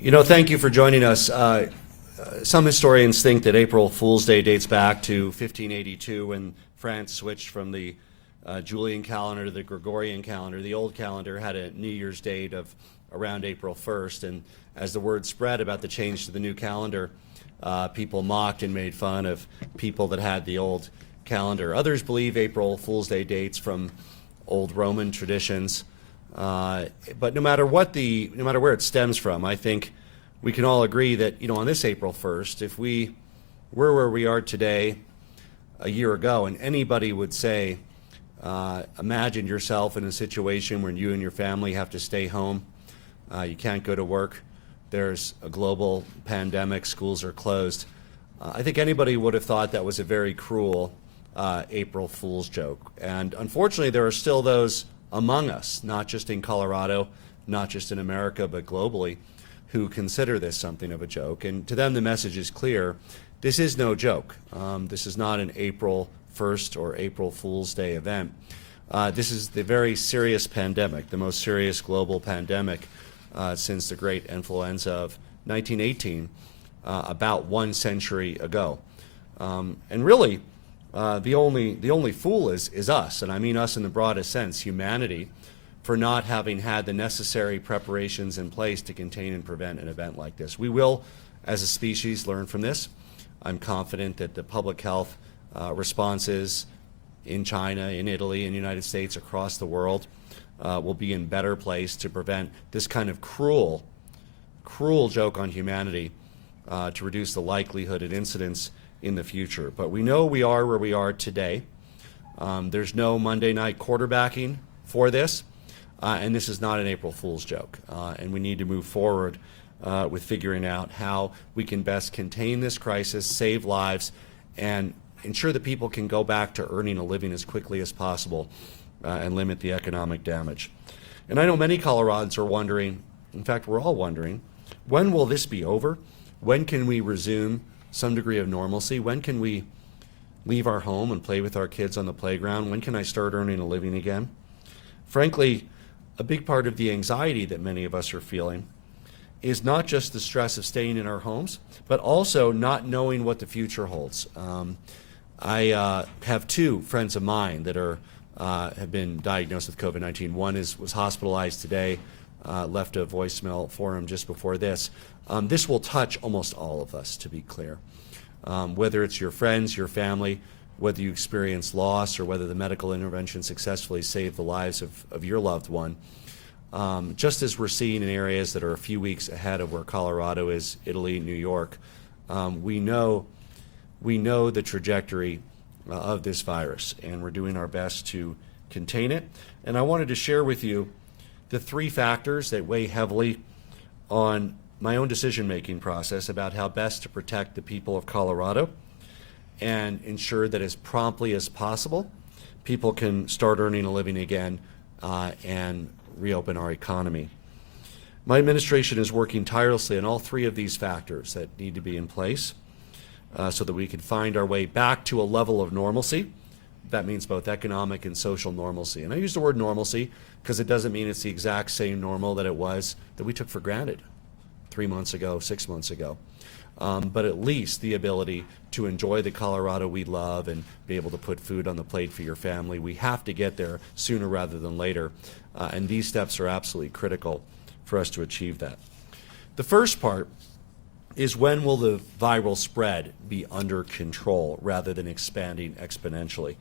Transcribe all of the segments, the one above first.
Thank you for joining us. Some historians think that April Fool's Day dates back to 1582 when France switched from the Julian calendar to the Gregorian calendar. The old calendar had a New Year's date of around April 1st, and as the word spread about the change to the new calendar, people mocked and made fun of people that had the old calendar. Others believe April Fool's Day dates from old Roman traditions. But no matter where it stems from, I think we can all agree that, on this April 1st, if we were where we are today a year ago, and anybody would say, imagine yourself in a situation where you and your family have to stay home, you can't go to work, there's a global pandemic, schools are closed. I think anybody would have thought that was a very cruel April Fool's joke. And unfortunately, there are still those among us, not just in Colorado, not just in America, but globally, who consider this something of a joke. And to them, the message is clear. This is no joke. This is not an April 1st or April Fool's Day event. This is the very serious pandemic, the most serious global pandemic since the great influenza of 1918, about 1 century ago. And really, the only fool is us, and I mean us in the broadest sense, humanity, for not having had the necessary preparations in place to contain and prevent an event like this. We will, as a species, learn from this. I'm confident that the public health responses in China, in Italy, in the United States, across the world, will be in better place to prevent this kind of cruel joke on humanity, to reduce the likelihood and incidence in the future. But we know we are where we are today. There's no Monday night quarterbacking for this, and this is not an April Fool's joke. And we need to move forward with figuring out how we can best contain this crisis, save lives, and ensure that people can go back to earning a living as quickly as possible and limit the economic damage. And I know many Coloradans are wondering, in fact, we're all wondering, when will this be over? When can we resume some degree of normalcy? When can we leave our home and play with our kids on the playground? When can I start earning a living again? Frankly, a big part of the anxiety that many of us are feeling is not just the stress of staying in our homes, but also not knowing what the future holds. I have two friends of mine that have been diagnosed with COVID-19. One was hospitalized today, left a voicemail for him just before this. This will touch almost all of us, to be clear. Whether it's your friends, your family, whether you experience loss, or whether the medical intervention successfully saved the lives of your loved one. Just as we're seeing in areas that are a few weeks ahead of where Colorado is, Italy, New York, we know the trajectory of this virus, and we're doing our best to contain it. And I wanted to share with you the three factors that weigh heavily on my own decision-making process about how best to protect the people of Colorado and ensure that as promptly as possible, people can start earning a living again and reopen our economy. My administration is working tirelessly on all three of these factors that need to be in place so that we can find our way back to a level of normalcy. That means both economic and social normalcy. And I use the word normalcy because it doesn't mean it's the exact same normal that we took for granted 3 months ago, 6 months ago. But at least the ability to enjoy the Colorado we love and be able to put food on the plate for your family. We have to get there sooner rather than later. And these steps are absolutely critical for us to achieve that. The first part is, when will the viral spread be under control rather than expanding exponentially?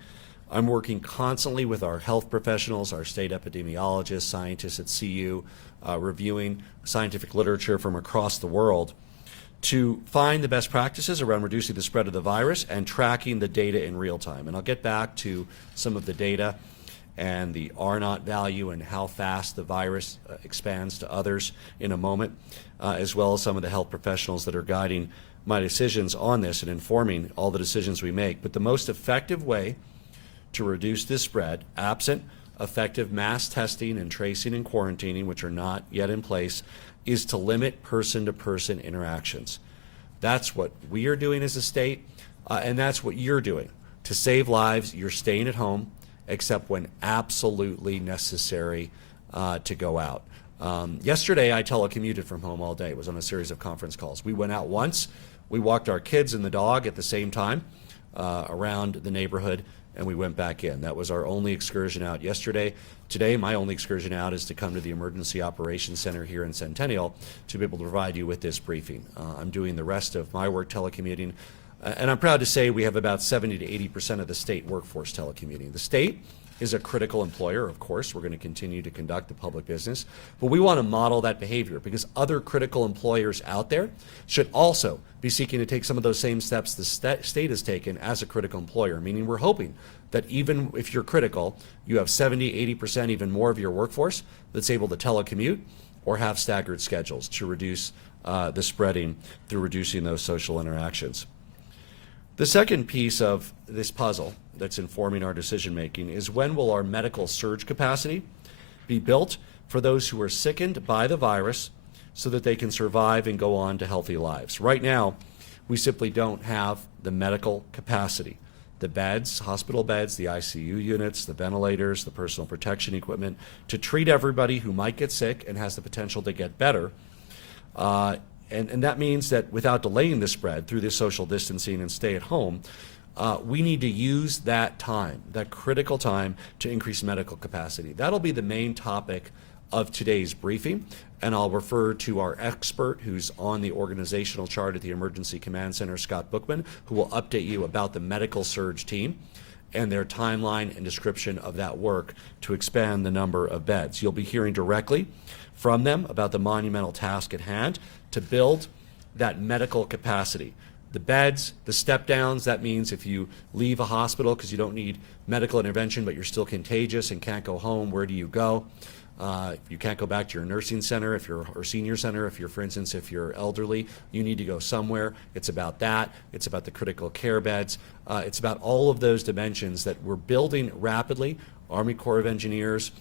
I'm working constantly with our health professionals, our state epidemiologists, scientists at CU, reviewing scientific literature from across the world to find the best practices around reducing the spread of the virus and tracking the data in real time. And I'll get back to some of the data and the R0 value and how fast the virus expands to others in a moment, as well as some of the health professionals that are guiding my decisions on this and informing all the decisions we make. But the most effective way to reduce this spread, absent effective mass testing and tracing and quarantining, which are not yet in place, is to limit person-to-person interactions. That's what we are doing as a state, and that's what you're doing. To save lives, you're staying at home, except when absolutely necessary to go out. Yesterday, I telecommuted from home all day. It was on a series of conference calls. We went out once. We walked our kids and the dog at the same time around the neighborhood, and we went back in. That was our only excursion out yesterday. Today, my only excursion out is to come to the Emergency Operations Center here in Centennial to be able to provide you with this briefing. I'm doing the rest of my work telecommuting, and I'm proud to say we have about 70 to 80% of the state workforce telecommuting. The state is a critical employer, of course. We're going to continue to conduct the public business, but we want to model that behavior because other critical employers out there should also be seeking to take some of those same steps the state has taken as a critical employer, meaning we're hoping that even if you're critical, you have 70, 80%, even more of your workforce that's able to telecommute or have staggered schedules to reduce the spreading through reducing those social interactions. The second piece of this puzzle that's informing our decision making is when will our medical surge capacity be built for those who are sickened by the virus so that they can survive and go on to healthy lives. Right now, we simply don't have the medical capacity. The beds, hospital beds, the ICU units, the ventilators, the personal protection equipment to treat everybody who might get sick and has the potential to get better. And that means that without delaying the spread through this social distancing and stay at home, we need to use that time, that critical time, to increase medical capacity. That'll be the main topic of today's briefing, and I'll refer to our expert who's on the organizational chart at the Emergency Command Center, Scott Bookman, who will update you about the medical surge team and their timeline and description of that work to expand the number of beds. You'll be hearing directly from them about the monumental task at hand to build that medical capacity. The beds, the step downs, that means if you leave a hospital because you don't need medical intervention but you're still contagious and can't go home, where do you go? You can't go back to your nursing center or senior center if you're, for instance, if you're elderly, you need to go somewhere. It's about that. It's about the critical care beds. It's about all of those dimensions that we're building rapidly. Army Corps of Engineers,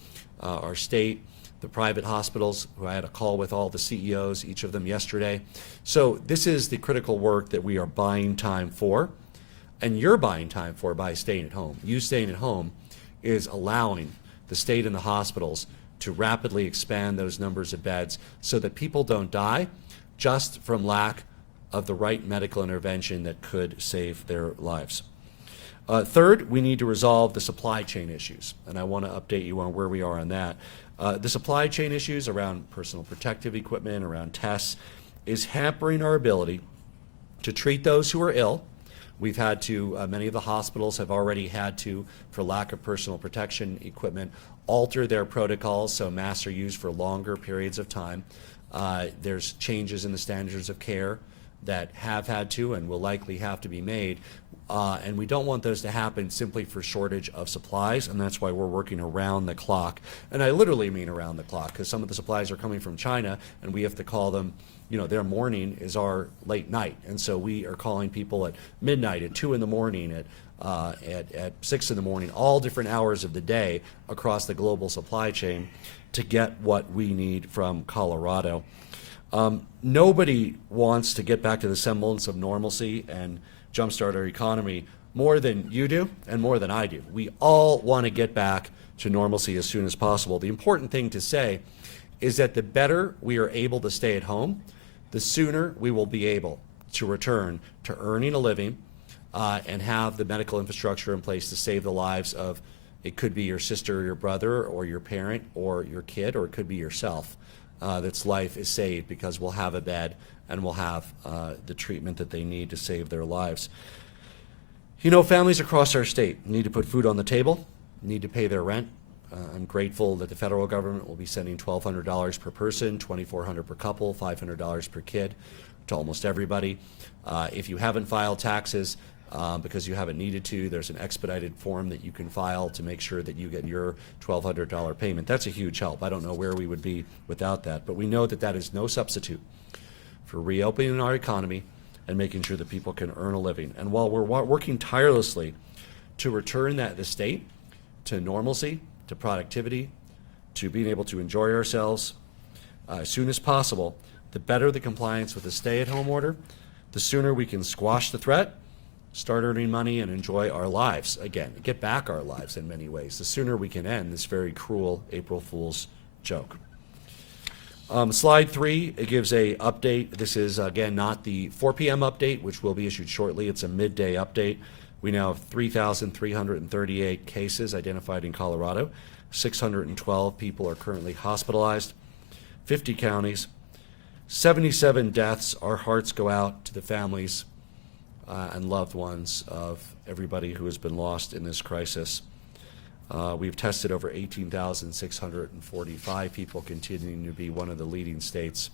our state, the private hospitals, who I had a call with all the CEOs, each of them yesterday. So this is the critical work that we are buying time for, and you're buying time for by staying at home. You staying at home is allowing the state and the hospitals to rapidly expand those numbers of beds so that people don't die just from lack of the right medical intervention that could save their lives. Third, we need to resolve the supply chain issues, and I want to update you on where we are on that. The supply chain issues around personal protective equipment, around tests, is hampering our ability to treat those who are ill. We've had to, many of the hospitals have already had to, for lack of personal protection equipment, alter their protocols so masks are used for longer periods of time. There's changes in the standards of care that have had to and will likely have to be made. And we don't want those to happen simply for shortage of supplies, and that's why we're working around the clock. And I literally mean around the clock, because some of the supplies are coming from China, and we have to call them, you know, their morning is our late night. And so we are calling people at midnight, at 2 in the morning, at 6 in the morning, all different hours of the day across the global supply chain to get what we need from Colorado. Nobody wants to get back to the semblance of normalcy and jumpstart our economy more than you do and more than I do. We all want to get back to normalcy as soon as possible. The important thing to say is that the better we are able to stay at home, the sooner we will be able to return to earning a living and have the medical infrastructure in place to save the lives of, it could be your sister or your brother or your parent or your kid, or it could be yourself. That's life is saved because we'll have a bed and we'll have the treatment that they need to save their lives. You know, families across our state need to put food on the table, need to pay their rent. I'm grateful that the federal government will be sending $1,200 per person, $2,400 per couple, $500 per kid to almost everybody. If you haven't filed taxes because you haven't needed to, there's an expedited form that you can file to make sure that you get your $1,200 payment. That's a huge help. I don't know where we would be without that, but we know that that is no substitute for reopening our economy and making sure that people can earn a living. And while we're working tirelessly to return the state to normalcy, to productivity, to being able to enjoy ourselves as soon as possible, the better the compliance with the stay-at-home order, the sooner we can squash the threat, start earning money, and enjoy our lives again, get back our lives in many ways. The sooner we can end this very cruel April Fool's joke. Slide 3, it gives a update. This is, again, not the 4 p.m. update, which will be issued shortly. It's a midday update. We now have 3,338 cases identified in Colorado. 612 people are currently hospitalized. 50 counties. 77 deaths. Our hearts go out to the families and loved ones of everybody who has been lost in this crisis. We've tested over 18,645 people, continuing to be one of the leading states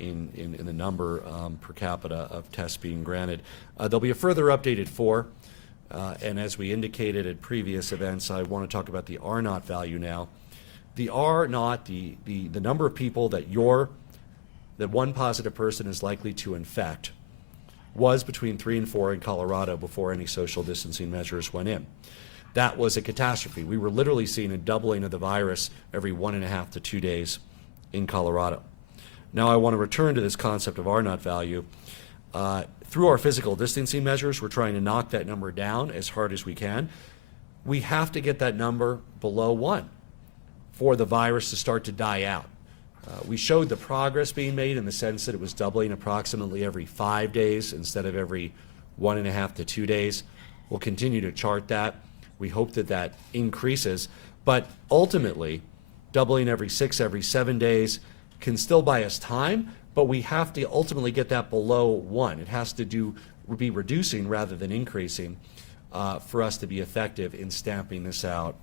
in the number per capita of tests being granted. There'll be a further update at 4, and as we indicated at previous events, I want to talk about the R0 value now. The R0, the number of people that one positive person is likely to infect, was between 3 and 4 in Colorado before any social distancing measures went in. That was a catastrophe. We were literally seeing a doubling of the virus every 1.5 to 2 days in Colorado. Now I want to return to this concept of R0 value. Through our physical distancing measures, we're trying to knock that number down as hard as we can. We have to get that number below 1 for the virus to start to die out. We showed the progress being made in the sense that it was doubling approximately every 5 days instead of every 1.5 to 2 days. We'll continue to chart that. We hope that that increases, but ultimately, doubling every 6, every 7 days can still buy us time, but we have to ultimately get that below 1. It has to be reducing rather than increasing for us to be effective in stamping this out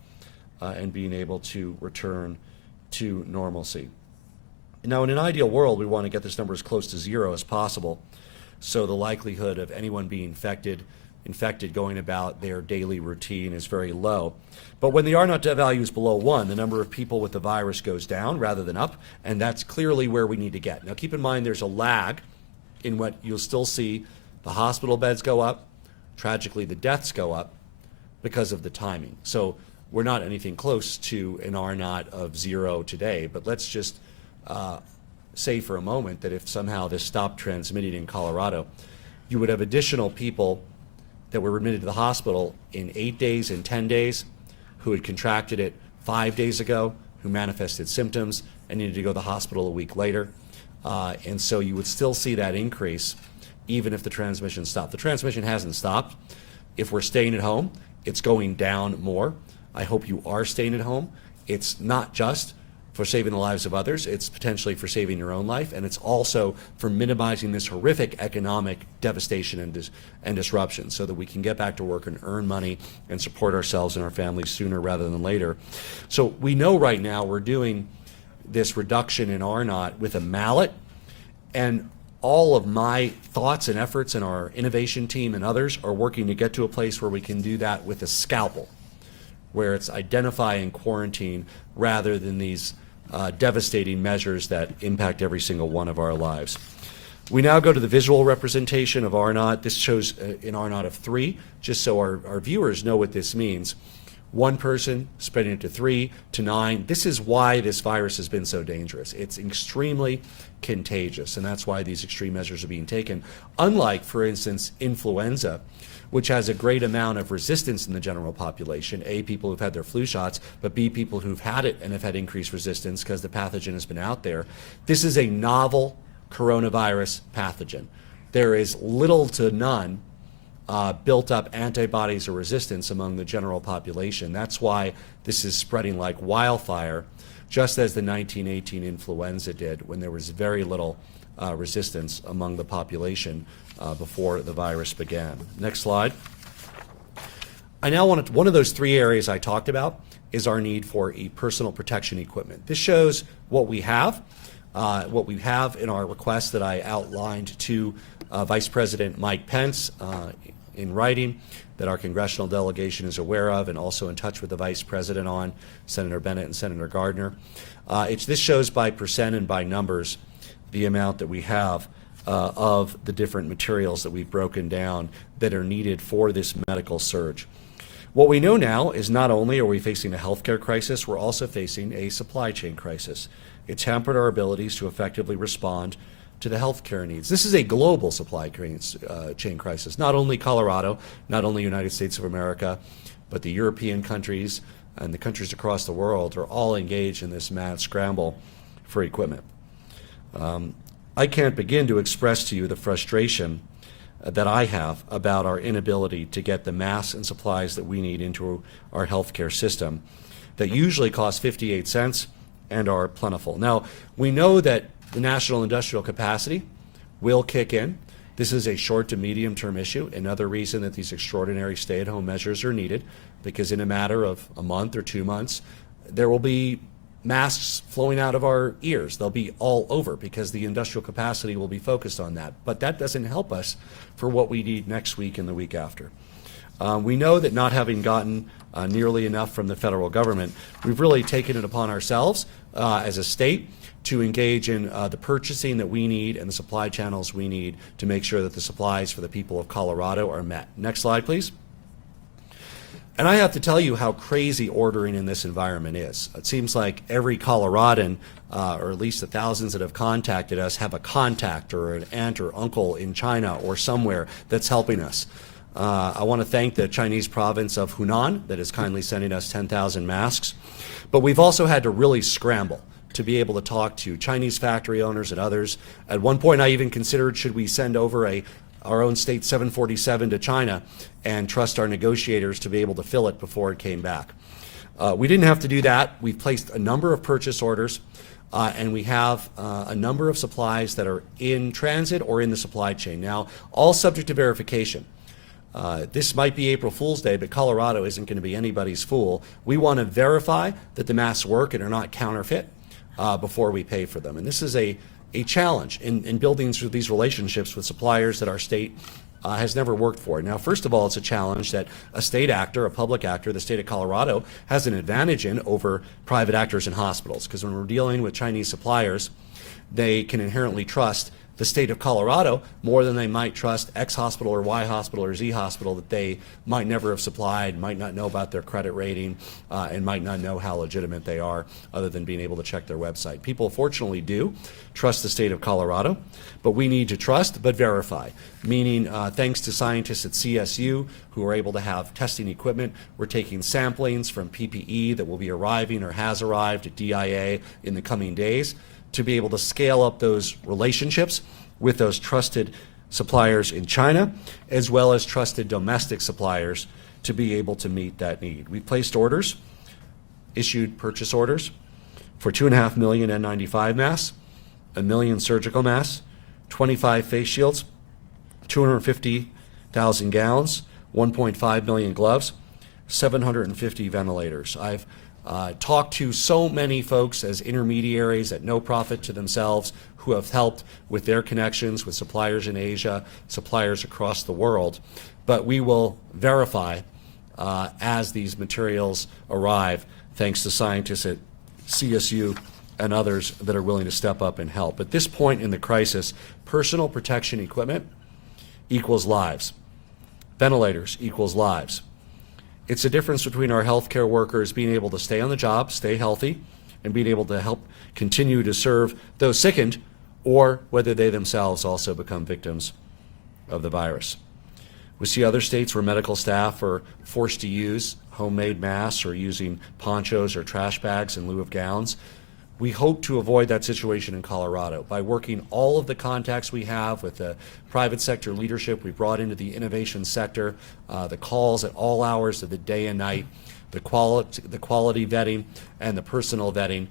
and being able to return to normalcy. Now, in an ideal world, we want to get this number as close to 0 as possible, so the likelihood of anyone being infected going about their daily routine is very low. But when the R0 value is below 1, the number of people with the virus goes down rather than up, and that's clearly where we need to get. Now keep in mind there's a lag in what you'll still see the hospital beds go up, tragically the deaths go up because of the timing. So we're not anything close to an R0 of 0 today, but let's just say for a moment that if somehow this stopped transmitting in Colorado, you would have additional people that were admitted to the hospital in 8 days and 10 days who had contracted it 5 days ago, who manifested symptoms and needed to go to the hospital a week later. And so you would still see that increase even if the transmission stopped. The transmission hasn't stopped. If we're staying at home, it's going down more. I hope you are staying at home. It's not just for saving the lives of others, it's potentially for saving your own life, and it's also for minimizing this horrific economic devastation and disruption so that we can get back to work and earn money and support ourselves and our families sooner rather than later. So we know right now we're doing this reduction in R0 with a mallet, and all of my thoughts and efforts and our innovation team and others are working to get to a place where we can do that with a scalpel, where it's identify and quarantine rather than these devastating measures that impact every single one of our lives. We now go to the visual representation of R0. This shows an R0 of 3, just so our viewers know what this means. 1 person spreading it to 3 to 9. This is why this virus has been so dangerous. It's extremely contagious, and that's why these extreme measures are being taken. Unlike, for instance, influenza, which has a great amount of resistance in the general population, A, people who've had their flu shots, but B, people who've had it and have had increased resistance because the pathogen has been out there. This is a novel coronavirus pathogen. There is little to none built up antibodies or resistance among the general population. That's why this is spreading like wildfire, just as the 1918 influenza did, when there was very little resistance among the population before the virus began. Next slide. I now want to, one of those 3 areas I talked about is our need for personal protection equipment. This shows what we have in our request that I outlined to Vice President Mike Pence in writing, that our congressional delegation is aware of and also in touch with the Vice President on, Senator Bennett and Senator Gardner. This shows by percent and by numbers the amount that we have of the different materials that we've broken down that are needed for this medical surge. What we know now is not only are we facing a healthcare crisis, we're also facing a supply chain crisis. It's hampered our abilities to effectively respond to the healthcare needs. This is a global supply chain crisis. Not only Colorado, not only United States of America, but the European countries and the countries across the world are all engaged in this mad scramble for equipment. I can't begin to express to you the frustration that I have about our inability to get the masks and supplies that we need into our healthcare system that usually cost 58 cents and are plentiful. Now, we know that the national industrial capacity will kick in. This is a short to medium term issue. Another reason that these extraordinary stay-at-home measures are needed, because in a matter of a month or 2 months, there will be masks flowing out of our ears. They'll be all over because the industrial capacity will be focused on that. But that doesn't help us for what we need next week and the week after. We know that not having gotten nearly enough from the federal government, we've really taken it upon ourselves as a state to engage in the purchasing that we need and the supply channels we need to make sure that the supplies for the people of Colorado are met. Next slide, please. And I have to tell you how crazy ordering in this environment is. It seems like every Coloradan, or at least the thousands that have contacted us, have a contact or an aunt or uncle in China or somewhere that's helping us. I want to thank the Chinese province of Hunan that is kindly sending us 10,000 masks. But we've also had to really scramble to be able to talk to Chinese factory owners and others. At one point, I even considered, should we send over our own state 747 to China and trust our negotiators to be able to fill it before it came back. We didn't have to do that. We've placed a number of purchase orders, and we have a number of supplies that are in transit or in the supply chain. Now, all subject to verification. This might be April Fool's Day, but Colorado isn't going to be anybody's fool. We want to verify that the masks work and are not counterfeit before we pay for them. And this is a challenge in building through these relationships with suppliers that our state has never worked for. Now, first of all, it's a challenge that a state actor, a public actor, the state of Colorado, has an advantage in over private actors and hospitals, because when we're dealing with Chinese suppliers, they can inherently trust the state of Colorado more than they might trust X hospital or Y hospital or Z hospital that they might never have supplied, might not know about their credit rating, and might not know how legitimate they are other than being able to check their website. People fortunately do trust the state of Colorado, but we need to trust but verify, meaning thanks to scientists at CSU who are able to have testing equipment, we're taking samplings from PPE that will be arriving or has arrived at DIA in the coming days to be able to scale up those relationships with those trusted suppliers in China, as well as trusted domestic suppliers to be able to meet that need. We've placed orders, issued purchase orders for 2.5 million N95 masks, 1 million surgical masks, 25 face shields, 250,000 gowns, 1.5 million gloves, 750 ventilators. I've talked to so many folks as intermediaries at no profit to themselves who have helped with their connections with suppliers in Asia, suppliers across the world. But we will verify as these materials arrive, thanks to scientists at CSU and others that are willing to step up and help. At this point in the crisis, personal protection equipment equals lives. Ventilators equals lives. It's a difference between our healthcare workers being able to stay on the job, stay healthy, and being able to help continue to serve those sickened, or whether they themselves also become victims of the virus. We see other states where medical staff are forced to use homemade masks or using ponchos or trash bags in lieu of gowns. We hope to avoid that situation in Colorado by working all of the contacts we have with the private sector leadership we brought into the innovation sector, the calls at all hours of the day and night, the quality vetting and the personal vetting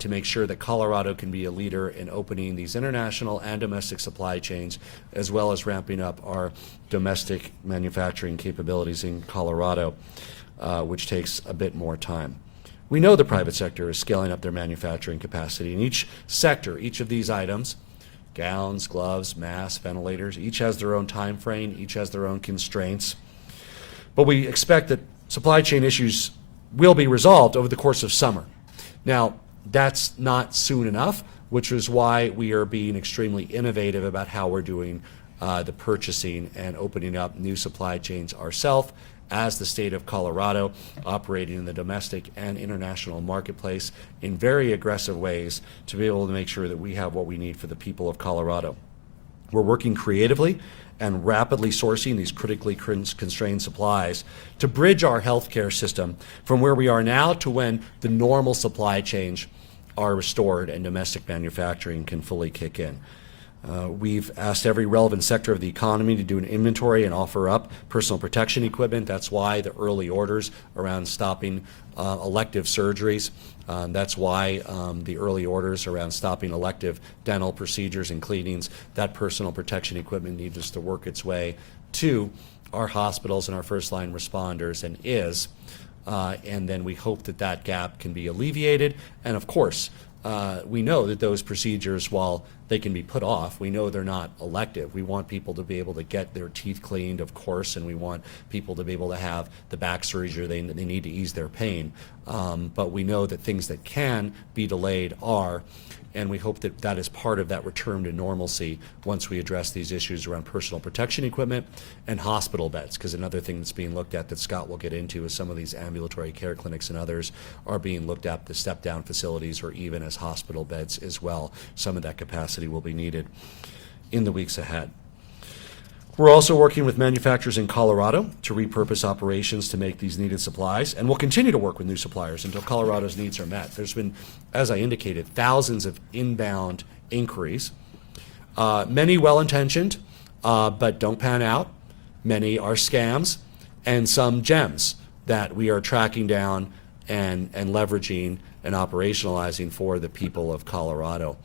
to make sure that Colorado can be a leader in opening these international and domestic supply chains, as well as ramping up our domestic manufacturing capabilities in Colorado, which takes a bit more time. We know the private sector is scaling up their manufacturing capacity, and each sector, each of these items, gowns, gloves, masks, ventilators, each has their own time frame, each has their own constraints. But we expect that supply chain issues will be resolved over the course of summer. Now, that's not soon enough, which is why we are being extremely innovative about how we're doing the purchasing and opening up new supply chains ourselves as the state of Colorado, operating in the domestic and international marketplace in very aggressive ways to be able to make sure that we have what we need for the people of Colorado. We're working creatively and rapidly sourcing these critically constrained supplies to bridge our healthcare system from where we are now to when the normal supply chain are restored and domestic manufacturing can fully kick in. We've asked every relevant sector of the economy to do an inventory and offer up personal protection equipment. That's why the early orders around stopping elective surgeries. That's why the early orders around stopping elective dental procedures and cleanings. That personal protection equipment needs to work its way to our hospitals and our first-line responders, and is. And then we hope that that gap can be alleviated. And of course, we know that those procedures, while they can be put off, we know they're not elective. We want people to be able to get their teeth cleaned, of course, and we want people to be able to have the back surgery they need to ease their pain. But we know that things that can be delayed are, and we hope that that is part of that return to normalcy once we address these issues around personal protection equipment and hospital beds, because another thing that's being looked at that Scott will get into is some of these ambulatory care clinics and others are being looked at, the step-down facilities, or even as hospital beds as well. Some of that capacity will be needed in the weeks ahead. We're also working with manufacturers in Colorado to repurpose operations to make these needed supplies, and we'll continue to work with new suppliers until Colorado's needs are met. There's been, as I indicated, thousands of inbound inquiries, many well-intentioned, but don't pan out. Many are scams, and some gems that we are tracking down and leveraging and operationalizing for the people of Colorado.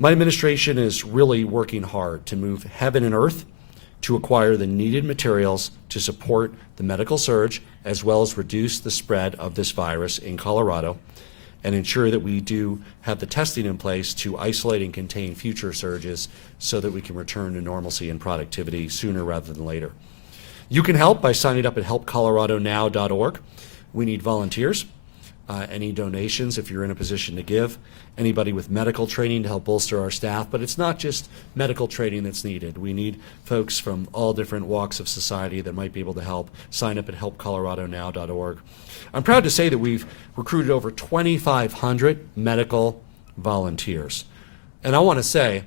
My administration is really working hard to move heaven and earth to acquire the needed materials to support the medical surge, as well as reduce the spread of this virus in Colorado, and ensure that we do have the testing in place to isolate and contain future surges so that we can return to normalcy and productivity sooner rather than later. You can help by signing up at helpcoloradonow.org. We need volunteers. Any donations if you're in a position to give, anybody with medical training to help bolster our staff, but it's not just medical training that's needed. We need folks from all different walks of society that might be able to help. Sign up at helpcoloradonow.org. I'm proud to say that we've recruited over 2,500 medical volunteers. And I want to say,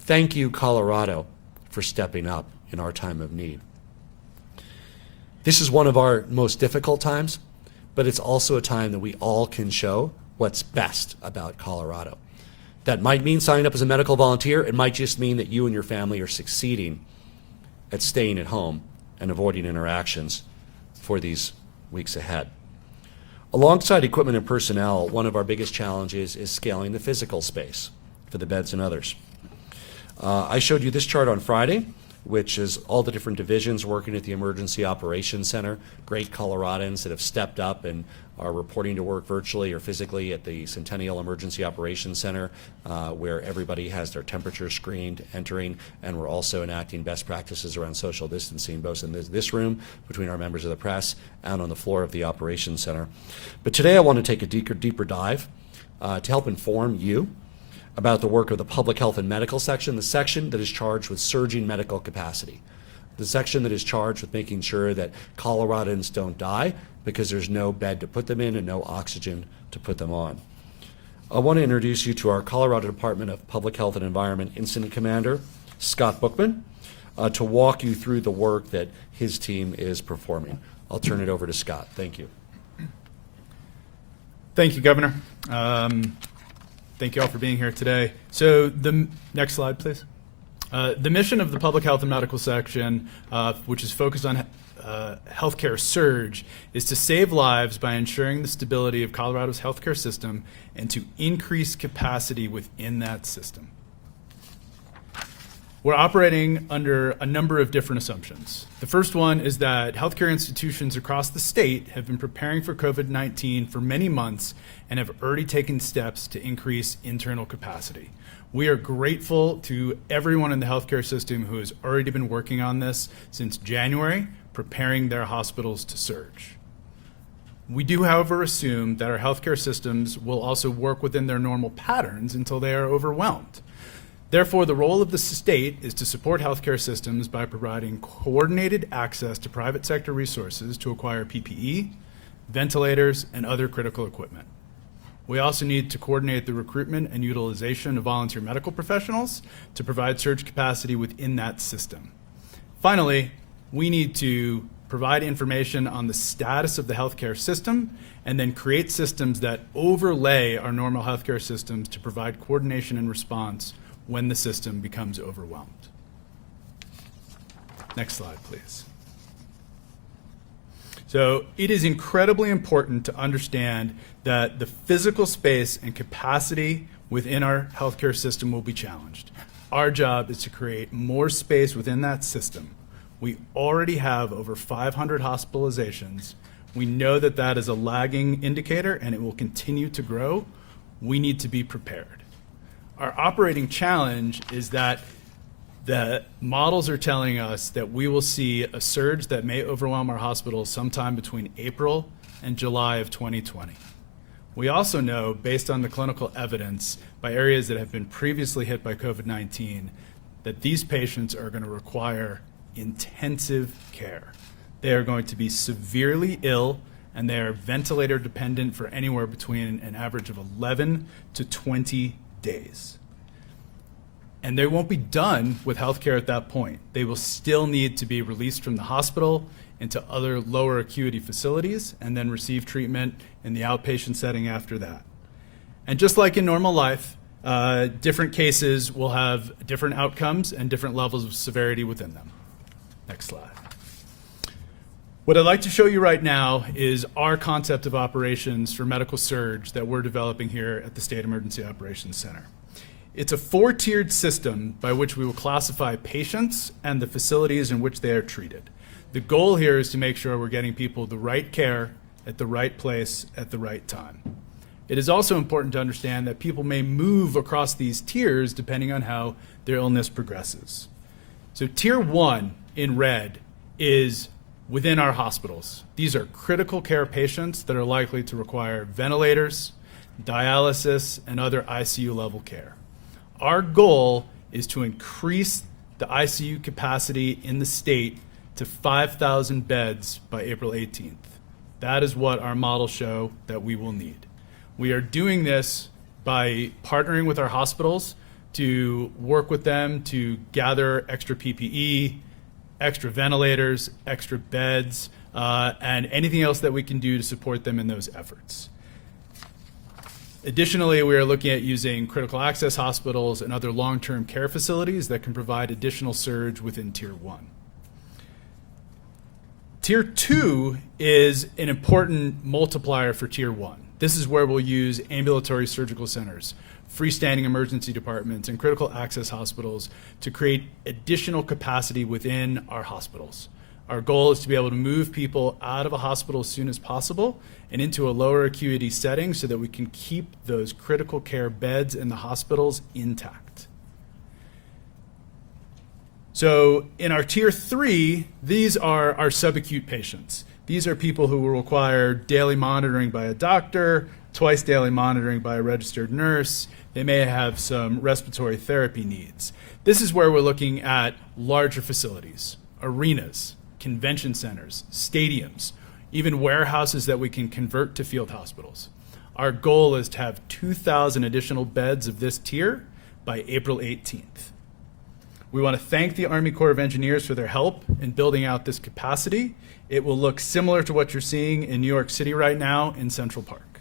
thank you, Colorado, for stepping up in our time of need. This is one of our most difficult times, but it's also a time that we all can show what's best about Colorado. That might mean signing up as a medical volunteer. It might just mean that you and your family are succeeding at staying at home and avoiding interactions for these weeks ahead. Alongside equipment and personnel, one of our biggest challenges is scaling the physical space for the beds and others. I showed you this chart on Friday, which is all the different divisions working at the Emergency Operations Center, great Coloradans that have stepped up and are reporting to work virtually or physically at the Centennial Emergency Operations Center, where everybody has their temperature screened entering, and we're also enacting best practices around social distancing, both in this room between our members of the press and on the floor of the Operations Center. But today I want to take a deeper dive to help inform you about the work of the Public Health and Medical section, the section that is charged with surging medical capacity, the section that is charged with making sure that Coloradans don't die because there's no bed to put them in and no oxygen to put them on. I want to introduce you to our Colorado Department of Public Health and Environment Incident Commander, Scott Bookman, to walk you through the work that his team is performing. I'll turn it over to Scott. Thank you. Thank you, Governor. Thank you all for being here today. So the next slide, please. The mission of the Public Health and Medical section, which is focused on healthcare surge, is to save lives by ensuring the stability of Colorado's healthcare system and to increase capacity within that system. We're operating under a number of different assumptions. The first one is that healthcare institutions across the state have been preparing for COVID-19 for many months and have already taken steps to increase internal capacity. We are grateful to everyone in the healthcare system who has already been working on this since January, preparing their hospitals to surge. We do, however, assume that our healthcare systems will also work within their normal patterns until they are overwhelmed. Therefore, the role of the state is to support healthcare systems by providing coordinated access to private sector resources to acquire PPE, ventilators, and other critical equipment. We also need to coordinate the recruitment and utilization of volunteer medical professionals to provide surge capacity within that system. Finally, we need to provide information on the status of the healthcare system, and then create systems that overlay our normal healthcare systems to provide coordination and response when the system becomes overwhelmed. Next slide, please. So it is incredibly important to understand that the physical space and capacity within our healthcare system will be challenged. Our job is to create more space within that system. We already have over 500 hospitalizations. We know that that is a lagging indicator and it will continue to grow. We need to be prepared. Our operating challenge is that the models are telling us that we will see a surge that may overwhelm our hospitals sometime between April and July of 2020. We also know, based on the clinical evidence by areas that have been previously hit by COVID-19, that these patients are going to require intensive care. They are going to be severely ill, and they are ventilator dependent for anywhere between an average of 11 to 20 days. And they won't be done with healthcare at that point. They will still need to be released from the hospital into other lower acuity facilities and then receive treatment in the outpatient setting after that. And just like in normal life, different cases will have different outcomes and different levels of severity within them. Next slide. What I'd like to show you right now is our concept of operations for medical surge that we're developing here at the State Emergency Operations Center. It's a 4-tiered system by which we will classify patients and the facilities in which they are treated. The goal here is to make sure we're getting people the right care at the right place at the right time. It is also important to understand that people may move across these tiers depending on how their illness progresses. So tier 1 in red is within our hospitals. These are critical care patients that are likely to require ventilators, dialysis, and other ICU level care. Our goal is to increase the ICU capacity in the state to 5,000 beds by April 18th. That is what our models show that we will need. We are doing this by partnering with our hospitals to work with them to gather extra PPE, extra ventilators, extra beds, and anything else that we can do to support them in those efforts. Additionally, we are looking at using critical access hospitals and other long-term care facilities that can provide additional surge within Tier 1. Tier 2 is an important multiplier for Tier 1. This is where we'll use ambulatory surgical centers, freestanding emergency departments, and critical access hospitals to create additional capacity within our hospitals. Our goal is to be able to move people out of a hospital as soon as possible and into a lower acuity setting so that we can keep those critical care beds in the hospitals intact. So in our Tier 3, these are our subacute patients. These are people who will require daily monitoring by a doctor, twice daily monitoring by a registered nurse. They may have some respiratory therapy needs. This is where we're looking at larger facilities, arenas, convention centers, stadiums, even warehouses that we can convert to field hospitals. Our goal is to have 2,000 additional beds of this tier by April 18th. We want to thank the Army Corps of Engineers for their help in building out this capacity. It will look similar to what you're seeing in New York City right now in Central Park.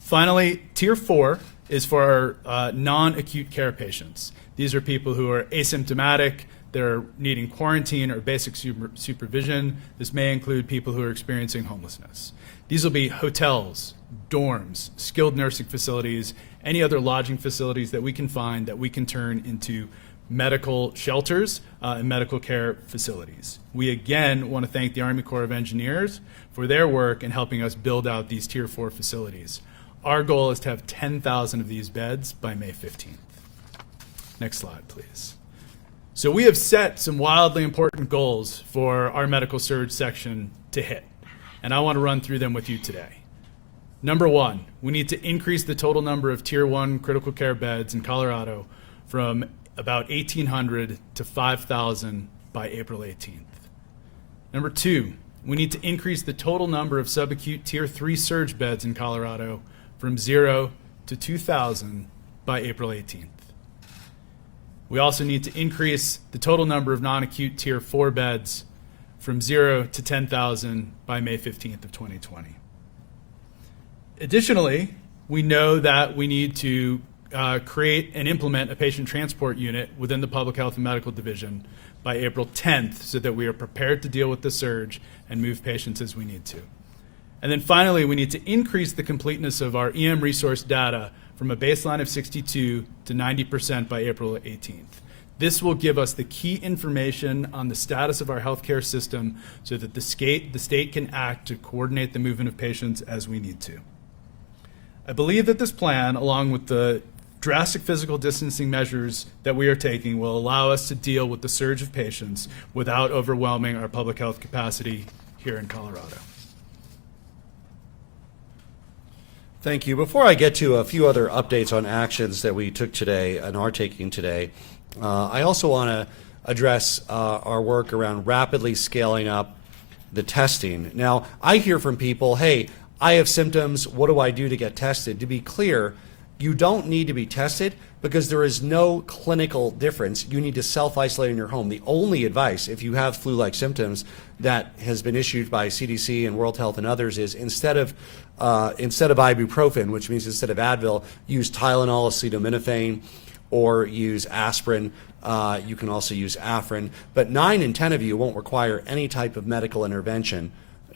Finally, Tier 4 is for our non-acute care patients. These are people who are asymptomatic, they're needing quarantine or basic supervision. This may include people who are experiencing homelessness. These will be hotels, dorms, skilled nursing facilities, any other lodging facilities that we can find that we can turn into medical shelters and medical care facilities. We again want to thank the Army Corps of Engineers for their work in helping us build out these Tier 4 facilities. Our goal is to have 10,000 of these beds by May 15th. Next slide, please. So we have set some wildly important goals for our medical surge section to hit, and I want to run through them with you today. Number 1, we need to increase the total number of Tier 1 critical care beds in Colorado from about 1,800 to 5,000 by April 18th. Number 2, we need to increase the total number of subacute Tier 3 surge beds in Colorado from 0 to 2,000 by April 18th. We also need to increase the total number of non-acute Tier 4 beds from 0 to 10,000 by May 15th of 2020. Additionally, we know that we need to create and implement a patient transport unit within the Public Health and Medical Division by April 10th so that we are prepared to deal with the surge and move patients as we need to. And then finally, we need to increase the completeness of our EM resource data from a baseline of 62 to 90% by April 18th. This will give us the key information on the status of our healthcare system so that the state can act to coordinate the movement of patients as we need to. I believe that this plan, along with the drastic physical distancing measures that we are taking, will allow us to deal with the surge of patients without overwhelming our public health capacity here in Colorado. Thank you. Before I get to a few other updates on actions that we took today and are taking today, I also want to address our work around rapidly scaling up the testing. Now, I hear from people, hey, I have symptoms, what do I do to get tested? To be clear, you don't need to be tested because there is no clinical difference. You need to self-isolate in your home. The only advice, if you have flu-like symptoms, that has been issued by CDC and World Health and others is instead of ibuprofen, which means instead of Advil, use Tylenol, acetaminophen, or use aspirin. You can also use Afrin. But 9 in 10 of you won't require any type of medical intervention,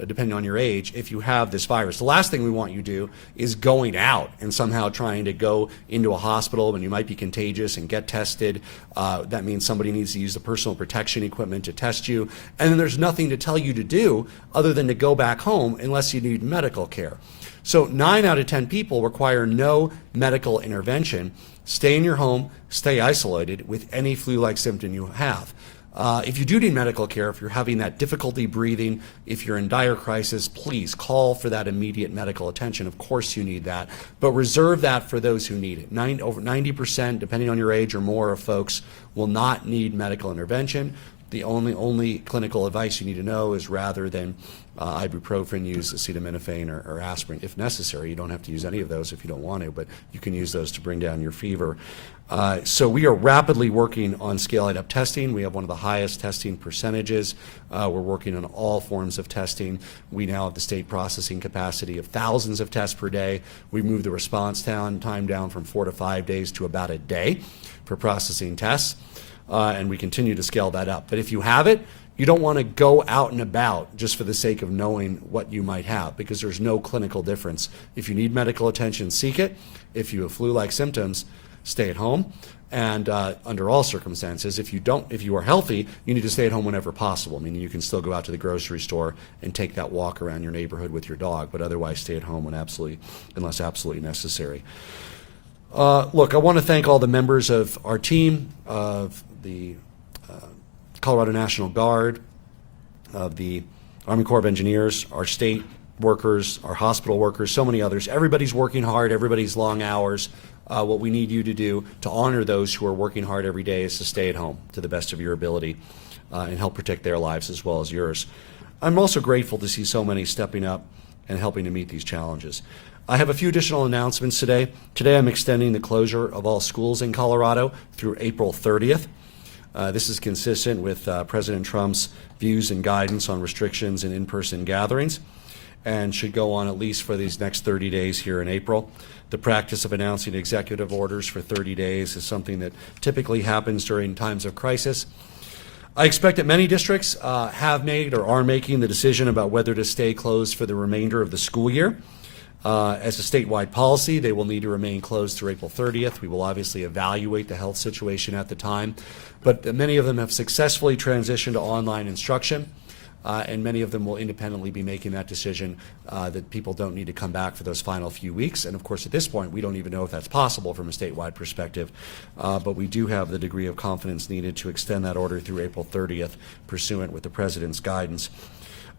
depending on your age, if you have this virus. The last thing we want you to do is going out and somehow trying to go into a hospital when you might be contagious and get tested. That means somebody needs to use the personal protection equipment to test you. And then there's nothing to tell you to do other than to go back home unless you need medical care. So 9 out of 10 people require no medical intervention. Stay in your home, stay isolated with any flu-like symptom you have. If you do need medical care, if you're having that difficulty breathing, if you're in dire crisis, please call for that immediate medical attention. Of course you need that, but reserve that for those who need it. Over 90%, depending on your age or more, of folks will not need medical intervention. The only clinical advice you need to know is rather than ibuprofen, use acetaminophen or aspirin if necessary. You don't have to use any of those if you don't want to, but you can use those to bring down your fever. So we are rapidly working on scaling up testing. We have one of the highest testing percentages. We're working on all forms of testing. We now have the state processing capacity of thousands of tests per day. We moved the response time down from 4 to 5 days to about a day for processing tests. And we continue to scale that up. But if you have it, you don't want to go out and about just for the sake of knowing what you might have, because there's no clinical difference. If you need medical attention, seek it. If you have flu-like symptoms, stay at home. And under all circumstances, if you are healthy, you need to stay at home whenever possible. Meaning you can still go out to the grocery store and take that walk around your neighborhood with your dog, but otherwise stay at home unless absolutely necessary. Look, I want to thank all the members of our team, of the Colorado National Guard, of the Army Corps of Engineers, our state workers, our hospital workers, so many others. Everybody's working hard, everybody's long hours. What we need you to do to honor those who are working hard every day is to stay at home to the best of your ability and help protect their lives as well as yours. I'm also grateful to see so many stepping up and helping to meet these challenges. I have a few additional announcements today. Today I'm extending the closure of all schools in Colorado through April 30th. This is consistent with President Trump's views and guidance on restrictions and in-person gatherings, and should go on at least for these next 30 days here in April. The practice of announcing executive orders for 30 days is something that typically happens during times of crisis. I expect that many districts have made or are making the decision about whether to stay closed for the remainder of the school year. As a statewide policy, they will need to remain closed through April 30th. We will obviously evaluate the health situation at the time, but many of them have successfully transitioned to online instruction, and many of them will independently be making that decision that people don't need to come back for those final few weeks. And of course, at this point, we don't even know if that's possible from a statewide perspective, but we do have the degree of confidence needed to extend that order through April 30th, pursuant with the President's guidance.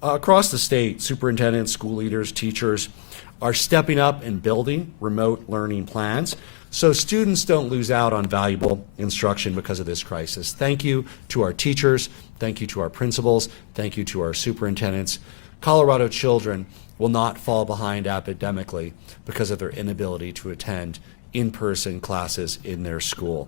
Across the state, superintendents, school leaders, teachers are stepping up and building remote learning plans so students don't lose out on valuable instruction because of this crisis. Thank you to our teachers. Thank you to our principals. Thank you to our superintendents. Colorado children will not fall behind academically because of their inability to attend in-person classes in their school.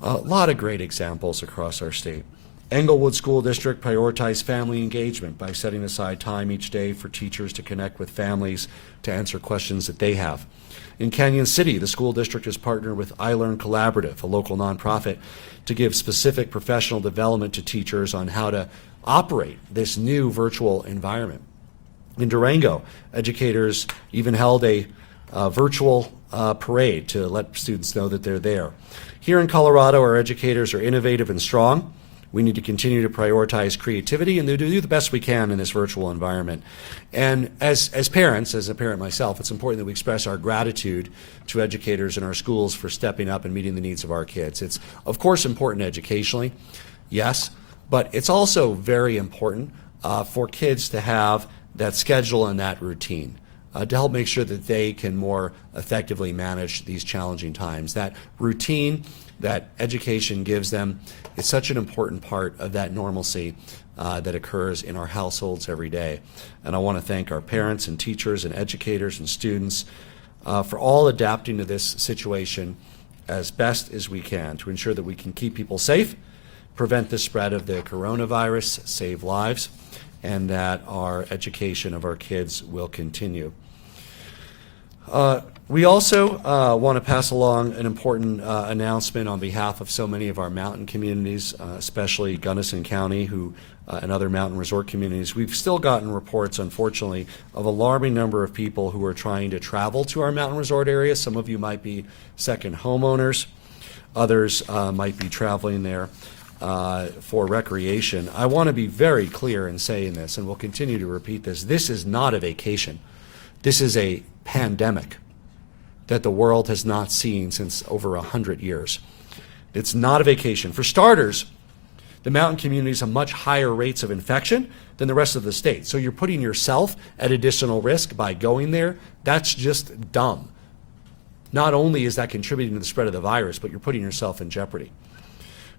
A lot of great examples across our state. Englewood School District prioritized family engagement by setting aside time each day for teachers to connect with families to answer questions that they have. In Canyon City, the school district has partnered with iLearn Collaborative, a local nonprofit, to give specific professional development to teachers on how to operate this new virtual environment. In Durango, educators even held a virtual parade to let students know that they're there. Here in Colorado, our educators are innovative and strong. We need to continue to prioritize creativity and to do the best we can in this virtual environment. And as parents, as a parent myself, it's important that we express our gratitude to educators in our schools for stepping up and meeting the needs of our kids. It's, of course, important educationally, yes, but it's also very important for kids to have that schedule and that routine to help make sure that they can more effectively manage these challenging times. That routine that education gives them is such an important part of that normalcy that occurs in our households every day. And I want to thank our parents and teachers and educators and students for all adapting to this situation as best as we can to ensure that we can keep people safe, prevent the spread of the coronavirus, save lives, and that our education of our kids will continue. We also want to pass along an important announcement on behalf of so many of our mountain communities, especially Gunnison County and other mountain resort communities. We've still gotten reports, unfortunately, of an alarming number of people who are trying to travel to our mountain resort areas. Some of you might be second homeowners. Others might be traveling there for recreation. I want to be very clear in saying this, and we'll continue to repeat this. This is not a vacation. This is a pandemic that the world has not seen since over 100 years. It's not a vacation. For starters, the mountain communities have much higher rates of infection than the rest of the state. So you're putting yourself at additional risk by going there. That's just dumb. Not only is that contributing to the spread of the virus, but you're putting yourself in jeopardy.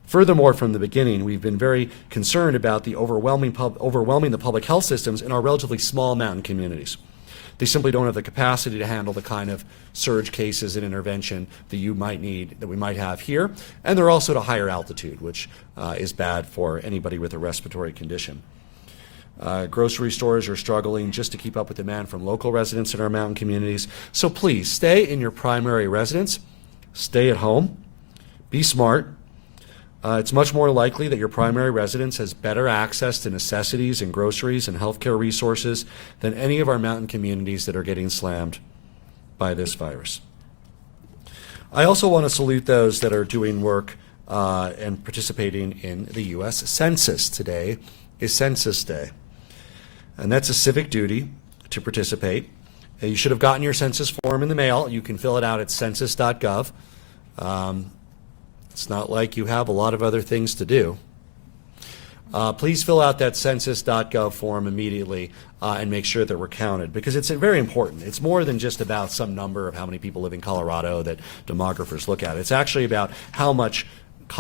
Furthermore, from the beginning, we've been very concerned about the overwhelming the public health systems in our relatively small mountain communities. They simply don't have the capacity to handle the kind of surge cases and intervention that you might need, that we might have here. And they're also at a higher altitude, which is bad for anybody with a respiratory condition. Grocery stores are struggling just to keep up with demand from local residents in our mountain communities. So please stay in your primary residence, stay at home, be smart. It's much more likely that your primary residence has better access to necessities and groceries and healthcare resources than any of our mountain communities that are getting slammed by this virus. I also want to salute those that are doing work and participating in the U.S. Census. Today is Census Day, and that's a civic duty to participate. You should have gotten your census form in the mail. You can fill it out at census.gov. It's not like you have a lot of other things to do. Please fill out that census.gov form immediately and make sure that we're counted, because it's very important. It's more than just about some number of how many people live in Colorado that demographers look at. It's actually about how much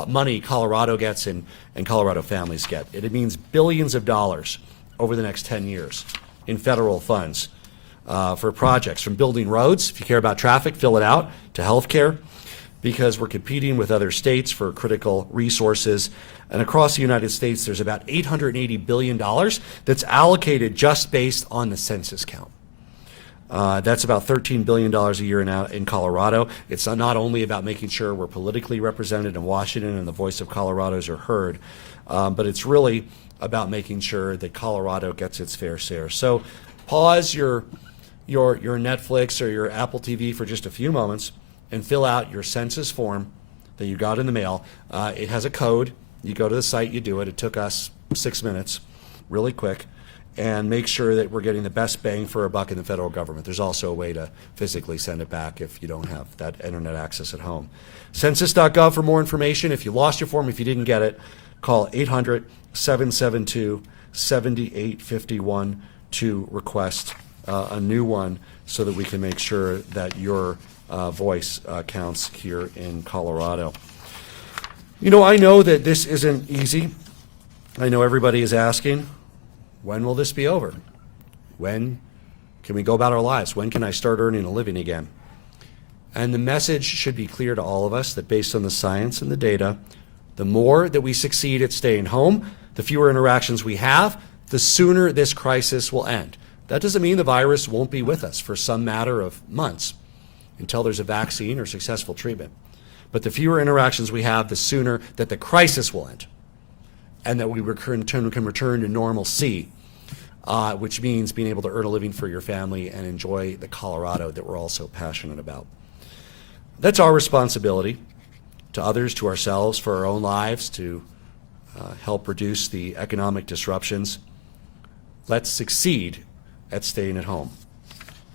money Colorado gets and Colorado families get. It means billions of dollars over the next 10 years in federal funds for projects, from building roads, if you care about traffic, fill it out, to healthcare, because we're competing with other states for critical resources. And across the United States, there's about $880 billion that's allocated just based on the census count. That's about $13 billion a year in Colorado. It's not only about making sure we're politically represented in Washington and the voice of Colorados are heard, but it's really about making sure that Colorado gets its fair share. So pause your Netflix or your Apple TV for just a few moments and fill out your census form that you got in the mail. It has a code. You go to the site, you do it. It took us 6 minutes, really quick, and make sure that we're getting the best bang for our buck in the federal government. There's also a way to physically send it back if you don't have that internet access at home. Census.gov for more information. If you lost your form, if you didn't get it, call 800-772-7851 to request a new one so that we can make sure that your voice counts here in Colorado. You know, I know that this isn't easy. I know everybody is asking, when will this be over? When can we go about our lives? When can I start earning a living again? And the message should be clear to all of us that based on the science and the data, the more that we succeed at staying home, the fewer interactions we have, the sooner this crisis will end. That doesn't mean the virus won't be with us for some matter of months until there's a vaccine or successful treatment. But the fewer interactions we have, the sooner that the crisis will end and that we can return to normalcy, which means being able to earn a living for your family and enjoy the Colorado that we're all so passionate about. That's our responsibility to others, to ourselves, for our own lives, to help reduce the economic disruptions. Let's succeed at staying at home.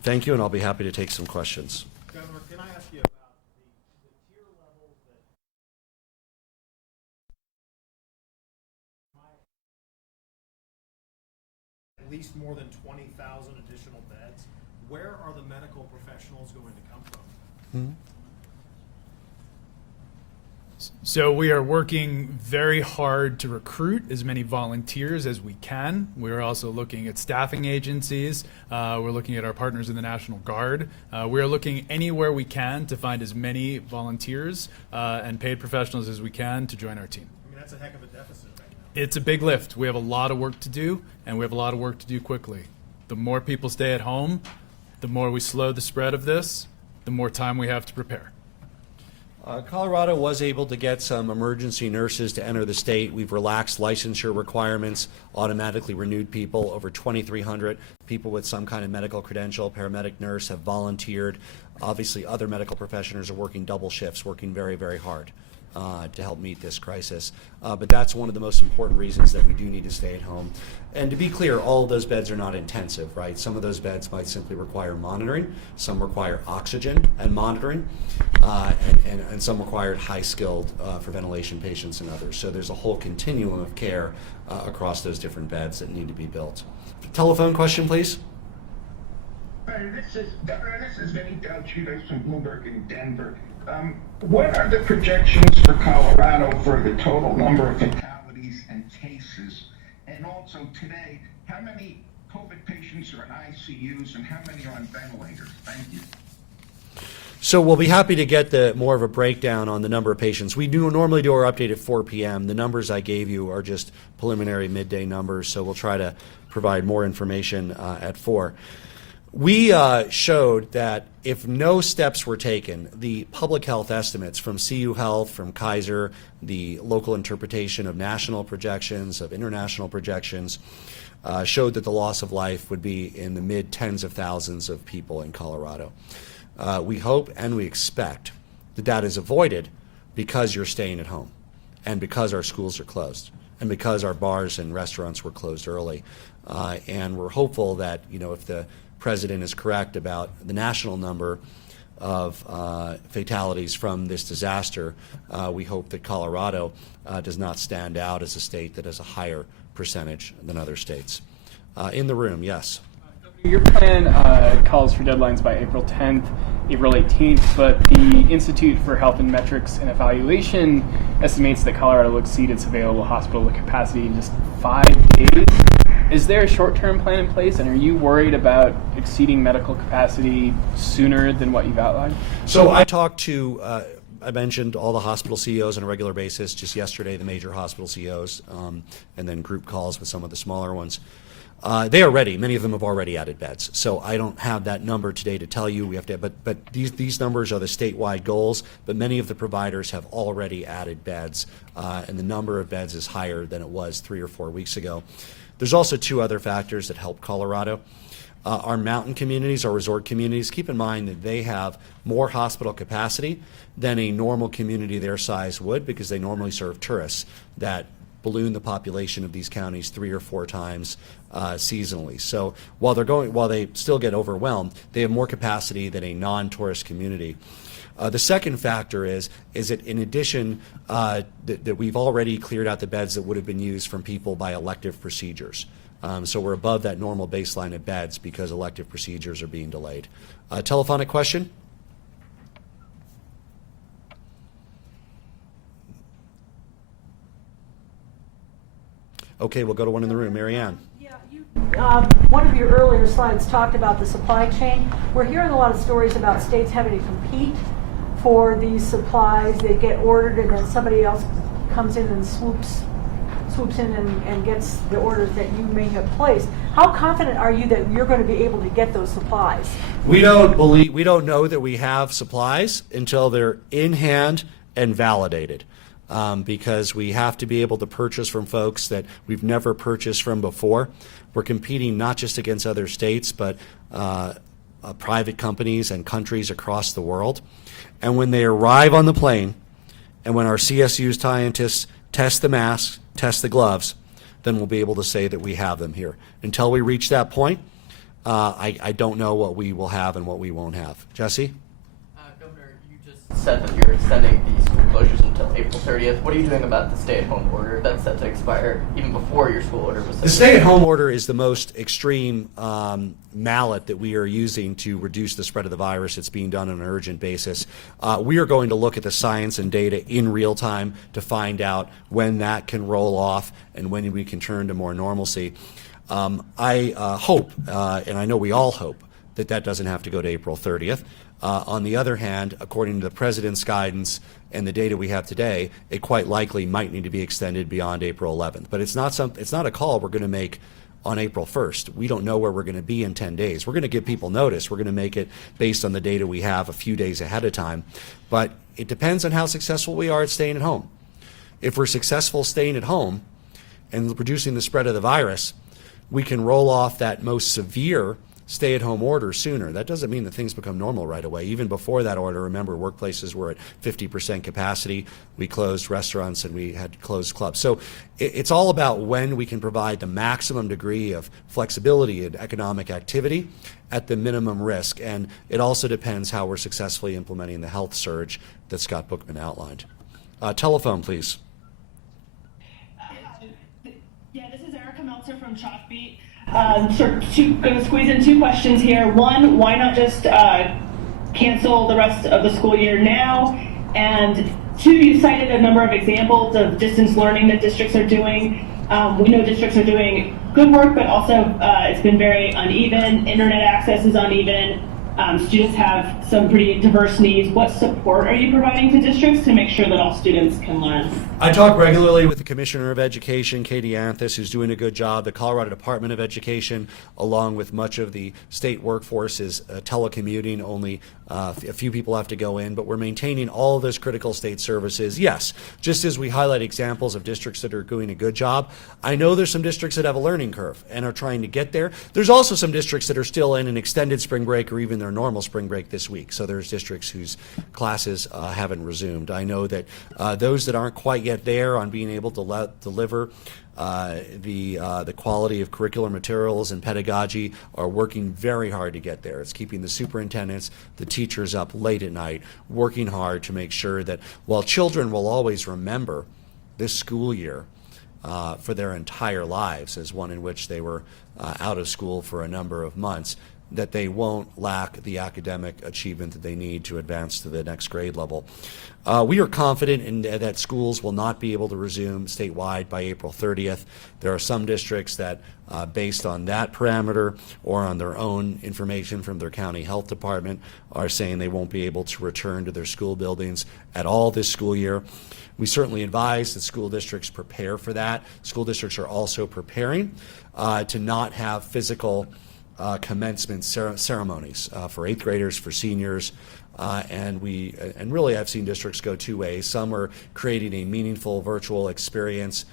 Thank you, and I'll be happy to take some questions. Governor, can I ask you about the tier levels that at least more than 20,000 additional beds? Where are the medical professionals going to come from? Mm-hmm. So we are working very hard to recruit as many volunteers as we can. We're also looking at staffing agencies. We're looking at our partners in the National Guard. We're looking anywhere we can to find as many volunteers and paid professionals as we can to join our team. I mean, that's a heck of a deficit right now. It's a big lift. We have a lot of work to do, and we have a lot of work to do quickly. The more people stay at home, the more we slow the spread of this, the more time we have to prepare. Colorado was able to get some emergency nurses to enter the state. We've relaxed licensure requirements, automatically renewed people. Over 2,300 people with some kind of medical credential, paramedic, nurse, have volunteered. Obviously, other medical professionals are working double shifts, working very, very hard to help meet this crisis. But that's one of the most important reasons that we do need to stay at home. And to be clear, all of those beds are not intensive, right? Some of those beds might simply require monitoring, some require oxygen and monitoring, and some require high-skilled for ventilation patients and others. So there's a whole continuum of care across those different beds that need to be built. Telephone question, please. Hi, Governor, this is Vinny Dalchidas from Bloomberg in Denver. What are the projections for Colorado for the total number of fatalities and cases? And also today, how many COVID patients are in ICUs and how many are on ventilators? Thank you. So we'll be happy to get more of a breakdown on the number of patients. We do normally do our update at 4 p.m. The numbers I gave you are just preliminary midday numbers, so we'll try to provide more information at 4. We showed that if no steps were taken, the public health estimates from CU Health, from Kaiser, the local interpretation of national projections, of international projections, showed that the loss of life would be in the mid-tens of thousands of people in Colorado. We hope and we expect that that is avoided because you're staying at home and because our schools are closed and because our bars and restaurants were closed early. And we're hopeful that, if the President is correct about the national number of fatalities from this disaster, we hope that Colorado does not stand out as a state that has a higher percentage than other states. In the room, yes. Your plan calls for deadlines by April 10th, April 18th, but the Institute for Health and Metrics and Evaluation estimates that Colorado will exceed its available hospital capacity in just 5 days. Is there a short-term plan in place, and are you worried about exceeding medical capacity sooner than what you've outlined? So I talked to, I mentioned all the hospital CEOs on a regular basis, just yesterday, the major hospital CEOs, and then group calls with some of the smaller ones. They are ready. Many of them have already added beds. So I don't have that number today to tell you. We have to, but these numbers are the statewide goals. But many of the providers have already added beds, and the number of beds is higher than it was 3 or 4 weeks ago. There's also 2 other factors that help Colorado. Our mountain communities, our resort communities, keep in mind that they have more hospital capacity than a normal community their size would, because they normally serve tourists that balloon the population of these counties 3 or 4 times seasonally. So while they still get overwhelmed, they have more capacity than a non-tourist community. The second factor is that in addition that we've already cleared out the beds that would have been used from people by elective procedures. So we're above that normal baseline of beds because elective procedures are being delayed. Telephonic question? Okay, we'll go to one in the room. Mary Ann. Yeah, one of your earlier slides talked about the supply chain. We're hearing a lot of stories about states having to compete for these supplies. They get ordered and then somebody else comes in and swoops in and gets the orders that you may have placed. How confident are you that you're going to be able to get those supplies? We don't know that we have supplies until they're in hand and validated, because we have to be able to purchase from folks that we've never purchased from before. We're competing not just against other states, but private companies and countries across the world. And when they arrive on the plane, and when our CSU scientists test the masks, test the gloves, then we'll be able to say that we have them here. Until we reach that point, I don't know what we will have and what we won't have. Jesse? Governor, you just said that you're extending the school closures until April 30th. What are you doing about the stay-at-home order that's set to expire even before your school order was set? The stay-at-home order is the most extreme mallet that we are using to reduce the spread of the virus. It's being done on an urgent basis. We are going to look at the science and data in real time to find out when that can roll off and when we can turn to more normalcy. I hope, and I know we all hope, that that doesn't have to go to April 30th. On the other hand, according to the President's guidance and the data we have today, it quite likely might need to be extended beyond April 11th. But it's not a call we're going to make on April 1st. We don't know where we're going to be in 10 days. We're going to give people notice. We're going to make it based on the data we have a few days ahead of time. But it depends on how successful we are at staying at home. If we're successful staying at home and reducing the spread of the virus, we can roll off that most severe stay-at-home order sooner. That doesn't mean that things become normal right away. Even before that order, remember, workplaces were at 50% capacity. We closed restaurants and we had to close clubs. So it's all about when we can provide the maximum degree of flexibility and economic activity at the minimum risk. And it also depends how we're successfully implementing the health surge that Scott Bookman outlined. Telephone, please. Yeah, this is Erica Meltzer from Chalkbeat. Going to squeeze in two questions here. One, why not just cancel the rest of the school year now? And two, you cited a number of examples of distance learning that districts are doing. We know districts are doing good work, but also it's been very uneven. Internet access is uneven. Students have some pretty diverse needs. What support are you providing to districts to make sure that all students can learn? I talk regularly with the Commissioner of Education, Katie Anthus, who's doing a good job. The Colorado Department of Education, along with much of the state workforce, is telecommuting. Only a few people have to go in, but we're maintaining all of those critical state services. Yes, just as we highlight examples of districts that are doing a good job, I know there's some districts that have a learning curve and are trying to get there. There's also some districts that are still in an extended spring break or even their normal spring break this week. So there's districts whose classes haven't resumed. I know that those that aren't quite yet there on being able to deliver the quality of curricular materials and pedagogy are working very hard to get there. It's keeping the superintendents, the teachers up late at night, working hard to make sure that while children will always remember this school year for their entire lives as one in which they were out of school for a number of months, that they won't lack the academic achievement that they need to advance to the next grade level. We are confident in that schools will not be able to resume statewide by April 30th. There are some districts that, based on that parameter or on their own information from their county health department, are saying they won't be able to return to their school buildings at all this school year. We certainly advise that school districts prepare for that. School districts are also preparing to not have physical commencement ceremonies for 8th graders, for seniors, and really I've seen districts go two ways. Some are creating a meaningful virtual experience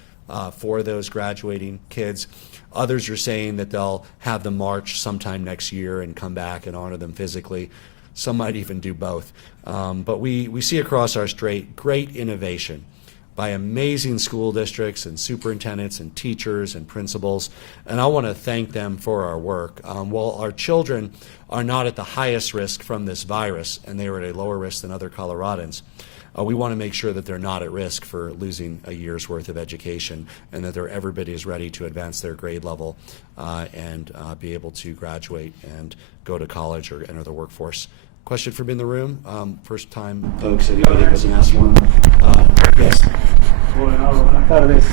for those graduating kids. Others are saying that they'll have them march sometime next year and come back and honor them physically. Some might even do both. But we see across our state great innovation by amazing school districts and superintendents and teachers and principals, and I want to thank them for our work. While our children are not at the highest risk from this virus, and they are at a lower risk than other Coloradans, we want to make sure that they're not at risk for losing a year's worth of education, and that everybody is ready to advance their grade level and be able to graduate and go to college or enter the workforce. Question from in the room? First time, folks, anybody hasn't asked one? Yes. Bueno, buenas tardes.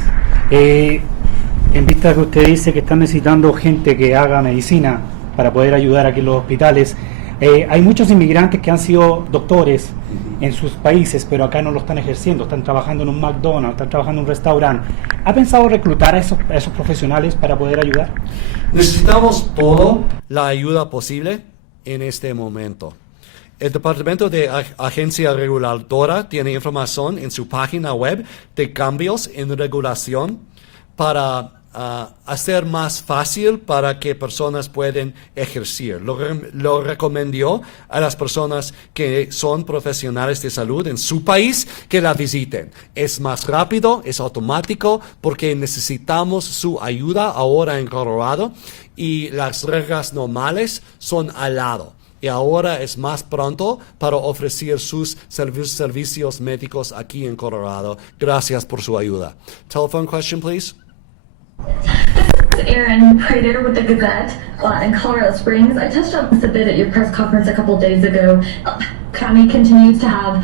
en vista que usted dice que están necesitando gente que haga medicina para poder ayudar aquí en los hospitales, hay muchos inmigrantes que han sido doctores en sus países, pero acá no lo están ejerciendo, están trabajando en un McDonald's, están trabajando en un restaurante. ¿Ha pensado reclutar a esos profesionales para poder ayudar? Necesitamos toda la ayuda posible en este momento. El Departamento de Agencia Reguladora tiene información en su página web de cambios en regulación para hacer más fácil para que personas puedan ejercer. Lo recomendó a las personas que son profesionales de salud en su país que la visiten. Es más rápido, es automático, porque necesitamos su ayuda ahora en Colorado y las reglas normales son al lado. Y ahora es más pronto para ofrecer sus servicios médicos aquí en Colorado. Gracias por su ayuda. Telephone question, please. This is Erin Prater with the Gazette in Colorado Springs. I touched on this a bit at your press conference a couple days ago. County continues to have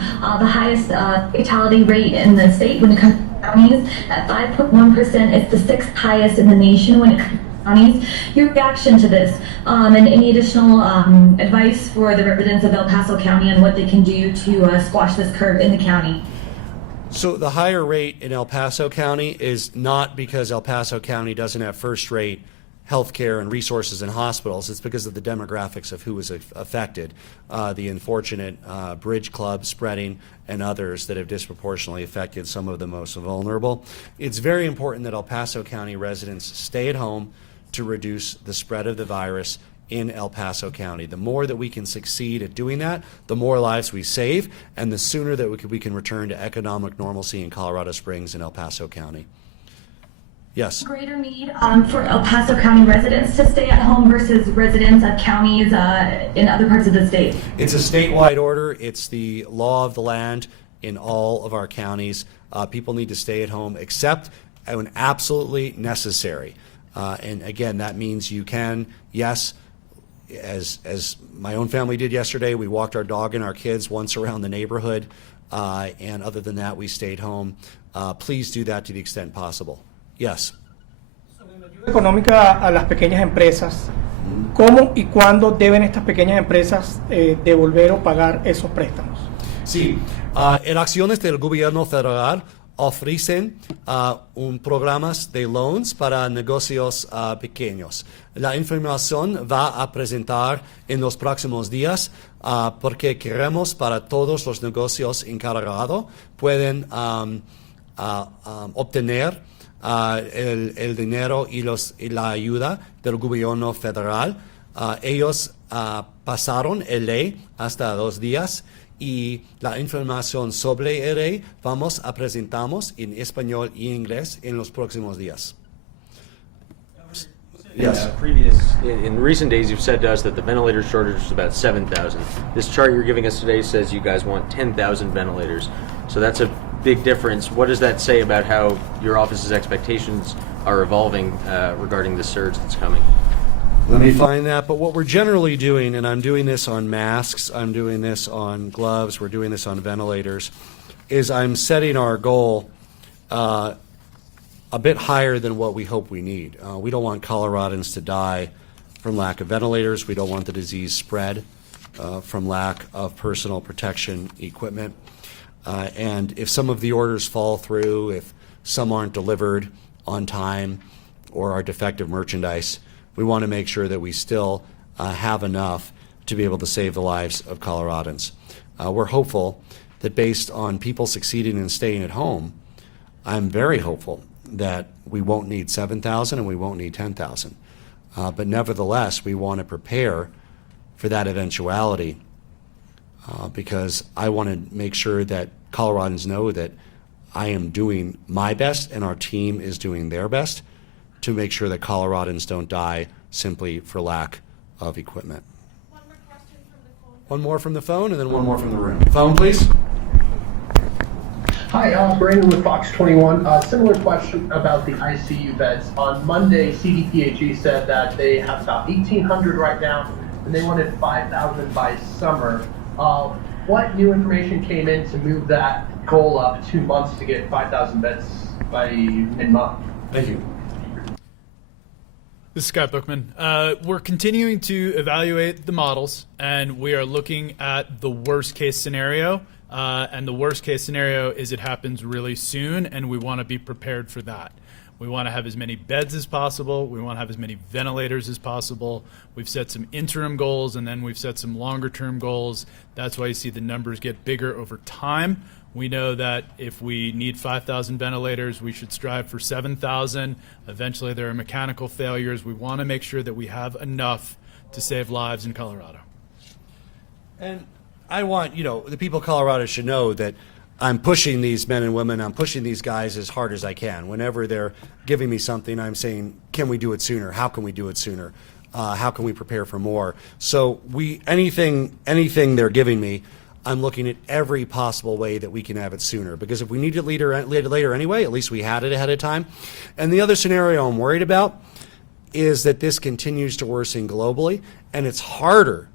the highest fatality rate in the state when it comes to counties at 5.1%. It's the sixth highest in the nation when it comes to counties. Your reaction to this and any additional advice for the residents of El Paso County on what they can do to squash this curve in the county? So the higher rate in El Paso County is not because El Paso County doesn't have first-rate health care and resources in hospitals. It's because of the demographics of who was affected, the unfortunate bridge club spreading and others that have disproportionately affected some of the most vulnerable. It's very important that El Paso County residents stay at home to reduce the spread of the virus in El Paso County. The more that we can succeed at doing that, the more lives we save, and the sooner that we can return to economic normalcy in Colorado Springs and El Paso County. Yes? Greater need for El Paso County residents to stay at home versus residents of counties in other parts of the state? It's a statewide order. It's the law of the land in all of our counties. People need to stay at home except when absolutely necessary. And again, that means you can, yes, as my own family did yesterday, we walked our dog and our kids once around the neighborhood, and other than that, we stayed home. Please do that to the extent possible. Yes. Sobre la ayuda económica a las pequeñas empresas, ¿cómo y cuándo deben estas pequeñas empresas devolver o pagar esos préstamos? Sí, en acciones del gobierno federal ofrecen programas de loans para negocios pequeños. La información va a presentar en los próximos días porque queremos para todos los negocios en Colorado pueden obtener el dinero y la ayuda del gobierno federal. Ellos pasaron el ley hasta 2 días. Y la información sobre el ley vamos a presentamos en español y inglés en los próximos días. Yes. In recent days, you've said to us that the ventilator shortage is about 7,000. This chart you're giving us today says you guys want 10,000 ventilators. So that's a big difference. What does that say about how your office's expectations are evolving regarding the surge that's coming? Let me find that. But what we're generally doing, and I'm doing this on masks, I'm doing this on gloves, we're doing this on ventilators, is I'm setting our goal a bit higher than what we hope we need. We don't want Coloradans to die from lack of ventilators. We don't want the disease spread from lack of personal protection equipment. And if some of the orders fall through, if some aren't delivered on time or are defective merchandise, we want to make sure that we still have enough to be able to save the lives of Coloradans. We're hopeful that based on people succeeding in staying at home, I'm very hopeful that we won't need 7,000 and we won't need 10,000. But nevertheless, we want to prepare for that eventuality because I want to make sure that Coloradans know that I am doing my best and our team is doing their best to make sure that Coloradans don't die simply for lack of equipment. One more question from the phone. One more from the phone and then one more from the room. Phone, please. Hi, Brandon with Fox 21. Similar question about the ICU beds. On Monday, CDPHE said that they have about 1,800 right now, and they wanted 5,000 by summer. What new information came in to move that goal up 2 months to get 5,000 beds by mid-month? Thank you. This is Scott Bookman. We're continuing to evaluate the models, and we are looking at the worst case scenario. And the worst case scenario is it happens really soon, and we want to be prepared for that. We want to have as many beds as possible. We want to have as many ventilators as possible. We've set some interim goals, and then we've set some longer term goals. That's why you see the numbers get bigger over time. We know that if we need 5,000 ventilators, we should strive for 7,000. Eventually there are mechanical failures. We want to make sure that we have enough to save lives in Colorado. And I want, the people of Colorado should know that I'm pushing these men and women, I'm pushing these guys as hard as I can. Whenever they're giving me something, I'm saying, can we do it sooner? How can we do it sooner? How can we prepare for more? So anything they're giving me, I'm looking at every possible way that we can have it sooner. Because if we need it later anyway, at least we had it ahead of time. And the other scenario I'm worried about is that this continues to worsen globally, and it's harder,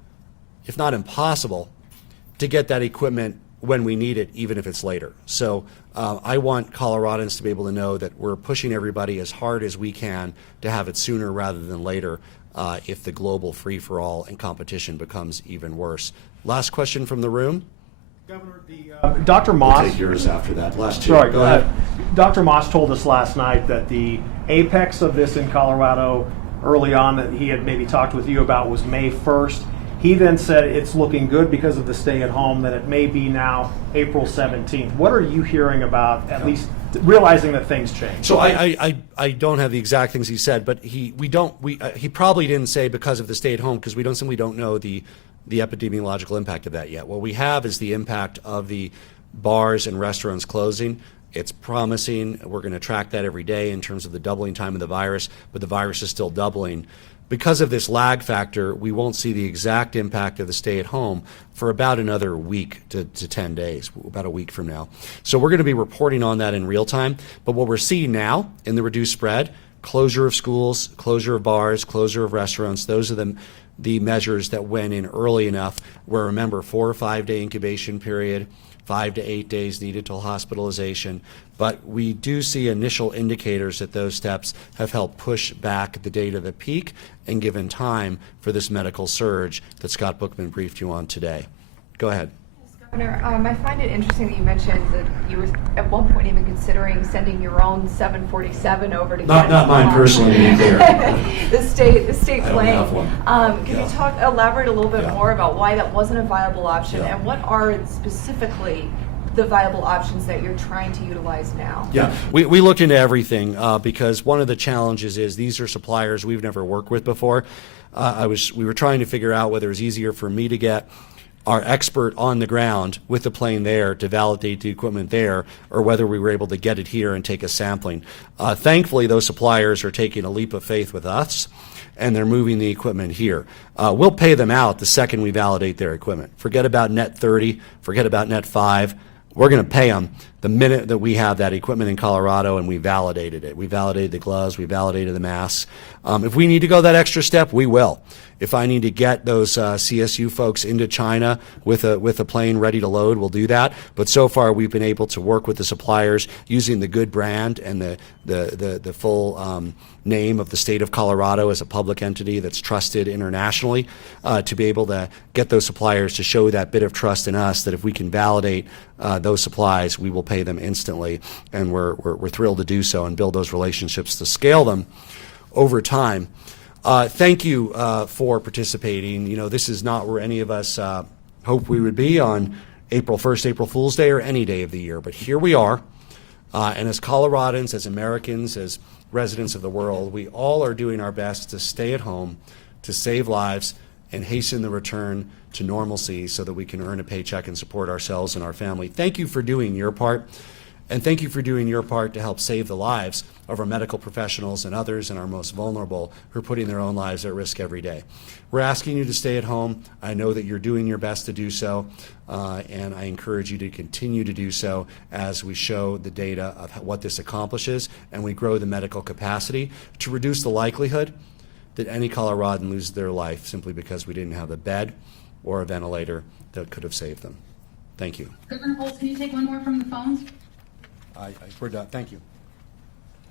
if not impossible, to get that equipment when we need it, even if it's later. So I want Coloradans to be able to know that we're pushing everybody as hard as we can to have it sooner rather than later if the global free-for-all and competition becomes even worse. Last question from the room. Governor, Dr. Moss. We'll take yours after that. Last two. Sorry, Go ahead. Dr. Moss told us last night that the apex of this in Colorado early on that he had maybe talked with you about was May 1st. He then said it's looking good because of the stay at home, that it may be now April 17th. What are you hearing about, at least realizing that things change? So I don't have the exact things he said, but he probably didn't say because of the stay at home, because we simply don't know the epidemiological impact of that yet. What we have is the impact of the bars and restaurants closing. It's promising. We're going to track that every day in terms of the doubling time of the virus, but the virus is still doubling. Because of this lag factor, we won't see the exact impact of the stay at home for about another week to 10 days, about a week from now. So we're going to be reporting on that in real time. But what we're seeing now in the reduced spread, closure of schools, closure of bars, closure of restaurants, those are the measures that went in early enough where, remember, 4 or 5 day incubation period, 5 to 8 days needed till hospitalization. But we do see initial indicators that those steps have helped push back the date of the peak and given time for this medical surge that Scott Bookman briefed you on today. Go ahead. Governor, I find it interesting that you mentioned that you were at one point even considering sending your own 747 over to not mine personally, to be clear. the state plane. Could you elaborate a little bit more about why that wasn't a viable option and what are specifically the viable options that you're trying to utilize now? Yeah, we looked into everything because one of the challenges is these are suppliers we've never worked with before. We were trying to figure out whether it was easier for me to get our expert on the ground with the plane there to validate the equipment there, or whether we were able to get it here and take a sampling. Thankfully, those suppliers are taking a leap of faith with us, and they're moving the equipment here. We'll pay them out the second we validate their equipment. Forget about net 30, forget about net 5. We're going to pay them the minute that we have that equipment in Colorado and we validated it. We validated the gloves, we validated the masks. If we need to go that extra step, we will. If I need to get those CSU folks into China with a plane ready to load, we'll do that. But so far, we've been able to work with the suppliers using the good brand and the full name of the state of Colorado as a public entity that's trusted internationally to be able to get those suppliers to show that bit of trust in us that if we can validate those supplies, we will pay them instantly. And we're thrilled to do so and build those relationships to scale them over time. Thank you for participating. This is not where any of us hoped we would be on April 1st, April Fool's Day, or any day of the year. But here we are. And as Coloradans, as Americans, as residents of the world, we all are doing our best to stay at home, to save lives, and hasten the return to normalcy so that we can earn a paycheck and support ourselves and our family. Thank you for doing your part. And thank you for doing your part to help save the lives of our medical professionals and others and our most vulnerable who are putting their own lives at risk every day. We're asking you to stay at home. I know that you're doing your best to do so, and I encourage you to continue to do so as we show the data of what this accomplishes and we grow the medical capacity to reduce the likelihood that any Coloradan loses their life simply because we didn't have a bed or a ventilator that could have saved them. Thank you. Governor Holtz, can you take one more from the phones? We're done. Thank you.